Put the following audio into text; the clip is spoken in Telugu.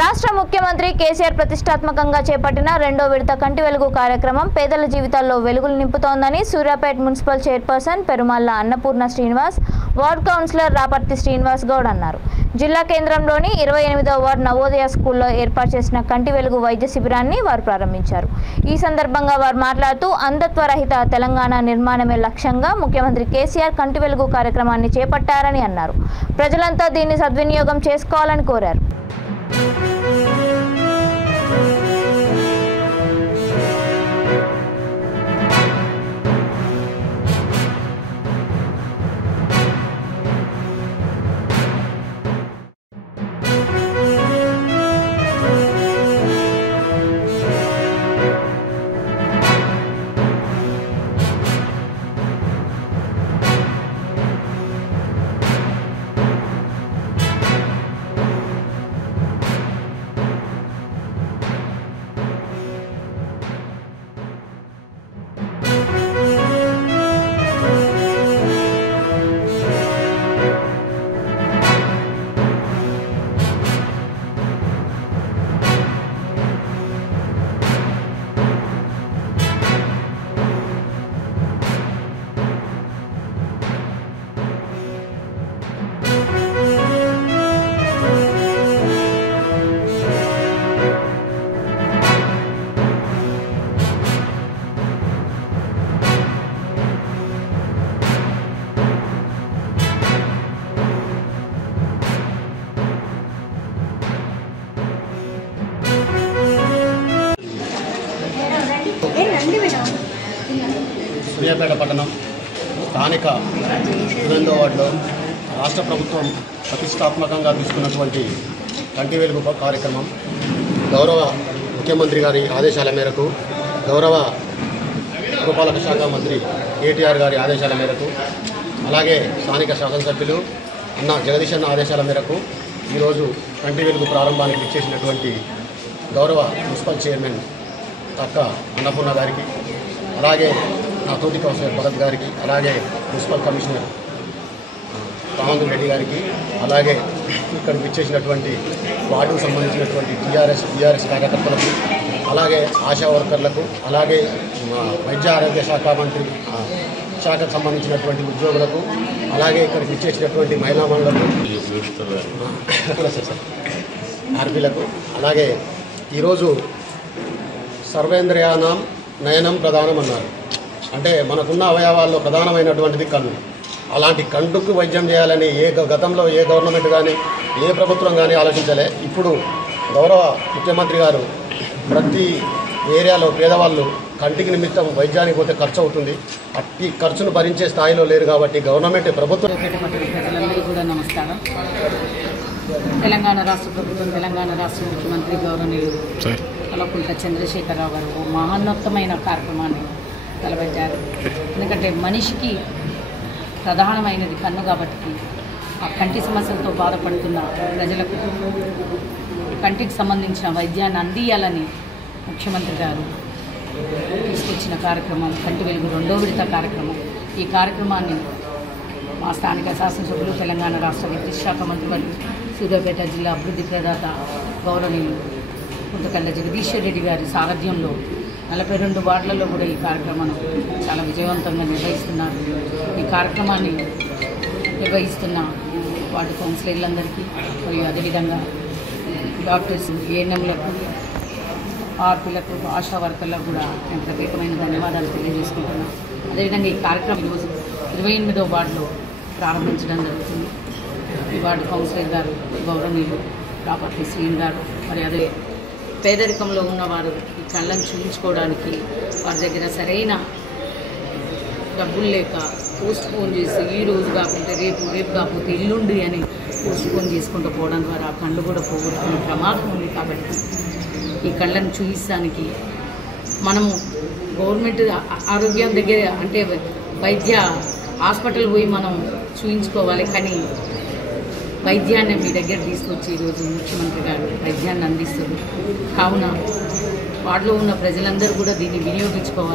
రాష్ట్ర ముఖ్యమంత్రి కేసీఆర్ ప్రతిష్టాత్మకంగా చేపట్టిన రెండో విడత కంటి వెలుగు కార్యక్రమం పేదల జీవితాల్లో వెలుగులు నింపుతోందని Suryapet municipal chairperson Perumalla Annapurna Srinivas, ward councillor Raparthi Srinivas Goud అన్నారు. జిల్లా కేంద్రంలోని 28వ వార్డు నవోదయ స్కూల్లో ఏర్పాటు చేసిన కంటి వెలుగు వైద్య శిబిరాన్ని వారు ప్రారంభించారు. ఈ సందర్భంగా వారు మాట్లాడుతూ అంధత్వ రహిత తెలంగాణ నిర్మాణమే లక్ష్యంగా ముఖ్యమంత్రి కేసీఆర్ కంటి వెలుగు కార్యక్రమాన్ని చేపట్టారని అన్నారు. ప్రజలంతా దీన్ని సద్వినియోగం చేసుకోవాలని కోరారు. సూర్యాపేట పట్టణం స్థానిక 28వ వార్డులో రాష్ట్ర ప్రభుత్వం ప్రతిష్టాత్మకంగా తీసుకున్నటువంటి కంటి వెలుగు కార్యక్రమం గౌరవ ముఖ్యమంత్రి గారి ఆదేశాల మేరకు, గౌరవ పురపాలక శాఖ మంత్రి కేటీఆర్ గారి ఆదేశాల మేరకు, అలాగే స్థానిక శాసనసభ్యులు అన్న జగదీష్ అన్న ఆదేశాల మేరకు ఈరోజు కంటి వెలుగు ప్రారంభానికి ఇచ్చేసినటువంటి గౌరవ మున్సిపల్ చైర్మన్ అక్క అన్నపూర్ణ గారికి, అలాగే నా తోటి కౌన్సిలర్ భరత్ గారికి, అలాగే మున్సిపల్ కమిషనర్ రామందు రెడ్డి గారికి, అలాగే ఇక్కడికి ఇచ్చేసినటువంటి వార్డుకు సంబంధించినటువంటి టీఆర్ఎస్ కార్యకర్తలకు, అలాగే ఆశా వర్కర్లకు, అలాగే వైద్య ఆరోగ్య శాఖ మంత్రి శాఖకు సంబంధించినటువంటి ఉద్యోగులకు, అలాగే ఇక్కడికి ఇచ్చేసినటువంటి మహిళా మండలకు, ఆర్పీలకు, అలాగే ఈరోజు సర్వేంద్రియానాం నయనం ప్రధానం అన్నారు. అంటే మనకున్న అవయవాల్లో ప్రధానమైనటువంటిది కన్ను. అలాంటి కంటుకు వైద్యం చేయాలని గతంలో ఏ గవర్నమెంట్ కానీ ఏ ప్రభుత్వం కానీ ఆలోచించలే. ఇప్పుడు గౌరవ ముఖ్యమంత్రి గారు ప్రతి ఏరియాలో పేదవాళ్ళు కంటికి నిమిత్తం వైద్యానికి పోతే ఖర్చు అవుతుంది, అట్టి ఖర్చును భరించే స్థాయిలో లేరు కాబట్టి గవర్నమెంట్ ప్రభుత్వం. ప్రజలందరూ కూడా నమస్కారం. తెలంగాణ రాష్ట్ర ప్రభుత్వం, తెలంగాణ రాష్ట్ర ముఖ్యమంత్రి గౌరవనీయులు కల్వకుంట్ల చంద్రశేఖరరావు గారు ఓ మహోన్నతమైన కార్యక్రమాన్ని తలపెట్టారు. ఎందుకంటే మనిషికి ప్రధానమైనది కన్ను కాబట్టి ఆ కంటి సమస్యలతో బాధపడుతున్న ప్రజలకు కంటికి సంబంధించిన వైద్యాన్ని అందియాలని ముఖ్యమంత్రి గారు తీసుకొచ్చిన కార్యక్రమం కంటి వెలుగు రెండో విడత కార్యక్రమం. ఈ కార్యక్రమాన్ని మా స్థానిక శాసనసభ్యులు, తెలంగాణ రాష్ట్ర విద్యుత్ శాఖ మంత్రి, సూర్యాపేట జిల్లా అభివృద్ధి ప్రదాత గౌరవనీయులు కుంటకళ్ళ జగదీశ్వర్ రెడ్డి గారి సారథ్యంలో 42 వార్డులలో కూడా ఈ కార్యక్రమాన్ని చాలా విజయవంతంగా నిర్వహిస్తున్నారు. ఈ కార్యక్రమాన్ని నిర్వహిస్తున్న వార్డు కౌన్సిలర్లందరికీ మరియు అదేవిధంగా డాక్టర్స్, ఏఎన్ఎంలకు, ఆర్పీలకు, ఆశా వర్కర్లకు కూడా నేను ప్రత్యేకమైన ధన్యవాదాలు తెలియజేసుకుంటున్నాను. అదేవిధంగా ఈ కార్యక్రమం ఈరోజు 28వ వార్డులో ప్రారంభించడం జరుగుతుంది. ఈ వార్డు కౌన్సిలర్ గారు గౌరవనీయులు రాపర్తి శ్రీని గారు, మరి అదే పేదరికంలో ఉన్నవారు ఈ కళ్ళను చూపించుకోవడానికి వారి దగ్గర సరైన డబ్బులు లేక పోస్ట్ పోన్ చేసి ఈ రోజు కాకుంటే రేపు కాకపోతే ఎల్లుండి అని పోస్ట్ పోన్ చేసుకుంటూ పోవడం ద్వారా ఆ కళ్ళు కూడా పోగొట్టుకునే ప్రమాదం ఉంది. కాబట్టి ఈ కళ్ళను చూపించడానికి మనము గవర్నమెంట్ ఆరోగ్యం దగ్గర అంటే వైద్య హాస్పిటల్ పోయి మనం చూయించుకోవాలి, కానీ వైద్యాన్ని మీ దగ్గర తీసుకొచ్చి ఈరోజు ముఖ్యమంత్రి గారు వైద్యాన్ని అందిస్తారు. కావున వార్డులో ఉన్న ప్రజలందరూ కూడా దీన్ని వినియోగించుకోవాలి.